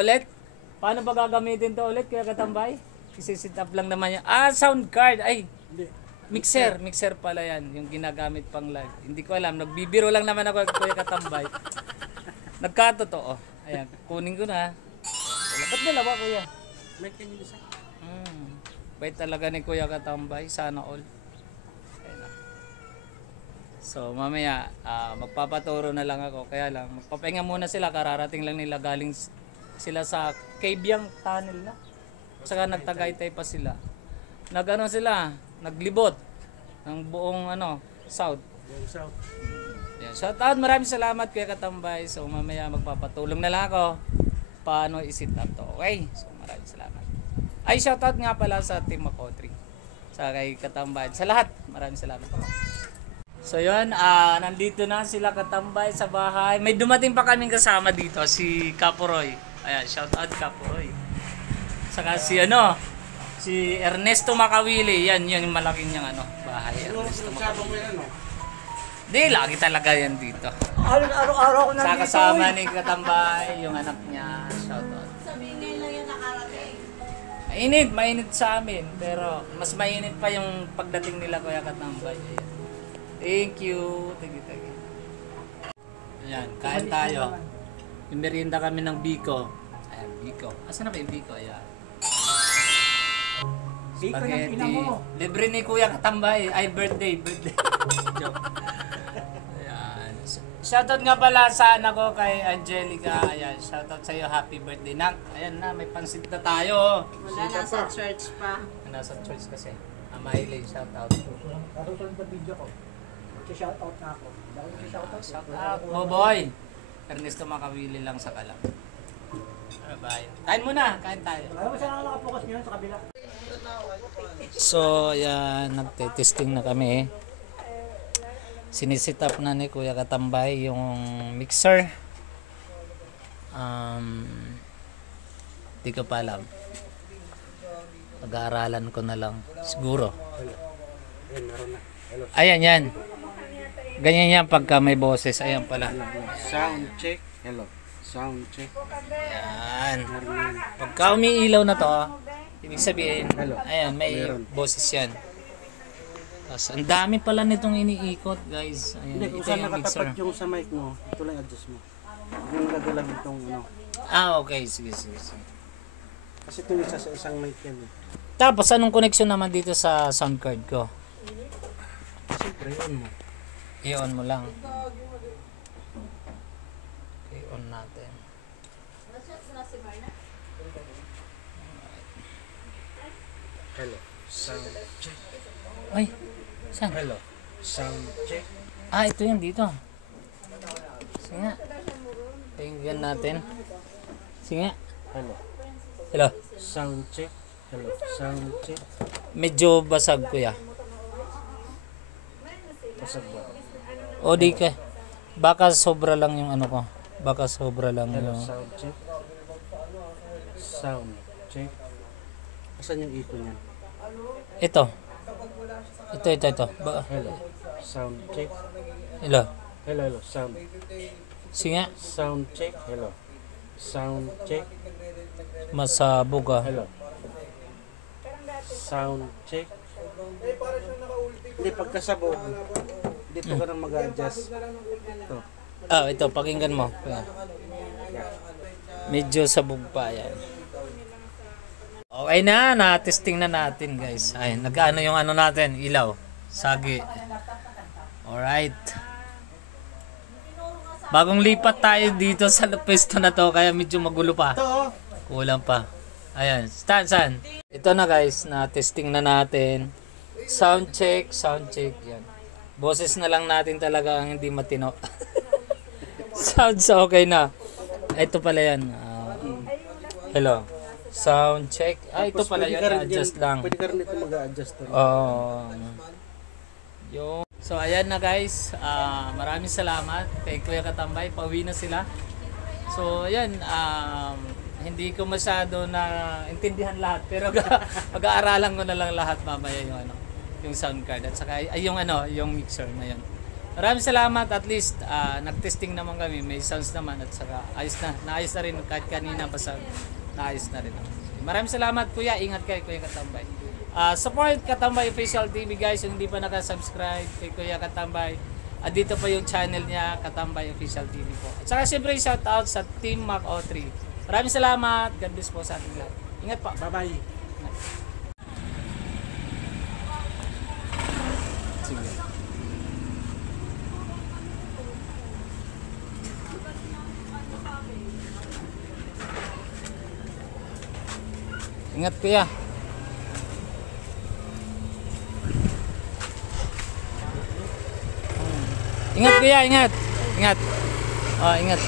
ulit? Paano ba gagamitin to ulit, Kuya Katambay? Isi-sit up lang naman yan. Sound card. Ay, mixer. Mixer pala yan. Yung ginagamit pang live. Hindi ko alam. Nagbibiro lang naman ako, Kuya Katambay. Nagkatotoo. Ayan, kunin ko na. Ba't dalawa, Kuya? May kanyo isa. Bait talaga ni Kuya Katambay. Sana all. Ayan na. So, mamaya, magpapaturo na lang ako. Kaya lang, magpapahinga muna sila. Kararating lang nila. Galing sila sa Cabyang Tunnel na. Saka nagtagaytay pa sila. Nagano sila, naglibot ng buong south. South. Yan. Shout out, maraming salamat Kuya Katambay. So mamaya magpapatulong na lang ako paano i-sit up to. Okay? So maraming salamat. Ay, shout out nga pala sa Team Makotri. Sa kay Katambay. Sa lahat, maraming salamat. So yun, nandito na sila Katambay sa bahay. May dumating pa kaming kasama dito, si Kaporoy. Ayan, shout out Kaporoy. Saka si Ernesto Makawili. Yan yung malaking niyang bahay. Ernesto Makawili. Di, lagi talaga yan dito. Araw-araw ko nandito. Sa kasama ni Katambay, yung anak niya. Shout out. Sabihin ngayon lang yan nakarating. Mainit sa amin. Pero mas mainit pa yung pagdating nila Kuya Katambay. Ayan. Thank you. Thank you. Ayan, kain tayo. Yung merienda kami ng Biko. Ayan, Biko. Asan na ba yung Biko? Ayan. Spaghetti. Libre ni Kuya Katambay. Ay, birthday. Joke. Ayan. Shoutout nga pala sa anak ko kay Angelica. Ayan, shoutout sa iyo. Happy birthday, Nak. Ayan na, may pansit na tayo. Wala, nasa church pa. Nasa church kasi. Mahilig, shoutout. Kasusunod na video ko. Shoutout na ako. Shoutout. Boy. Ernesto Makawili lang sa kalam. Bye. Kain muna, kain tayo. Alam mo saan ako nakapokus ngayon sa kabila? So, ayan, nagte-testing na kami. Sinisit up na ni Kuya Katambay yung mixer. Di ko pa alam. Pag-aaralan ko na lang. Siguro. Ayan, yan. Ganyan yan pagka may boses. Ayan pala. Sound check. Hello. Sound check. Ayan. Pagka umiilaw na to, ibig sabihin, ayan, may boses yan. Tapos, ang dami pala nitong iniikot, guys. Ayan, Hindi, kung ito saan yung mixer. nakatapat yung sa mic mo, ito lang adjust mo. Yung nagalag itong Okay. Sige. Kasi itong isa sa isang mic yan eh. Tapos, anong connection naman dito sa sound card ko? Siyempre, yun mo. I-on mo lang. I-on natin. Hello. Sound check. Ay, saan? Hello. Sound check. Ito yan dito. Sige nga. Tingnan natin. Sige nga. Hello. Hello. Sound check. Hello. Sound check. Medyo basag kuya. Pasag ba? O di ka. Baka sobra lang yung ko. Baka sobra lang Hello. yung... Sound check. Sound check. Asan yung echo niyan? Ito. Hello. Sound check. Hello. Hello. Sound. Sige nga. Sound check. Hello. Sound check. Masabog ah. Hello. Sound check. Hindi, pagkasabog, dito ka nang mag-adjust. Ito. Ito. Pakinggan mo. Kuya. Medyo sabog pa yan. Okay na. Na-testing na natin guys. Ay, nag-ano yung natin. Ilaw. Sagi. Alright. Bagong lipat tayo dito sa pwesto na to. Kaya medyo magulo pa. Kulang pa. Ayan. Saan? Ito na guys. Na-testing na natin. Sound check. Yan. Boses na lang natin talaga ang hindi matino. Sounds okay na. Ito pala yan. Hello. Sound check. Ito pala yan. Adjust lang. Pwede ka rin dito mag-adjust. So ayan na guys. Maraming salamat kay Kuya Katambay. Pauwi na sila. So ayan. Hindi ko masyado na intindihan lahat. Pero pag-aaralan ko na lang lahat mamaya yung yung sound card. At saka yung mixer na yan. Maraming salamat, at least nag-testing naman kami, may sounds naman at saka naayos na rin kahit kanina pa sa naayos na rin. Maraming salamat kuya, ingat kayo Kuya Katambay. Support Katambay Official TV guys, yung hindi pa nakasubscribe kay Kuya Katambay. At dito pa yung channel niya, Katambay Official TV po. At saka siyempre shout out sa Team Mac O3. Maraming salamat, God bless po sa ating lahat. Ingat po. Bye-bye. Sige. Ingat kuya. Ingat kuya, ingat. Ingat. Oh, ingat.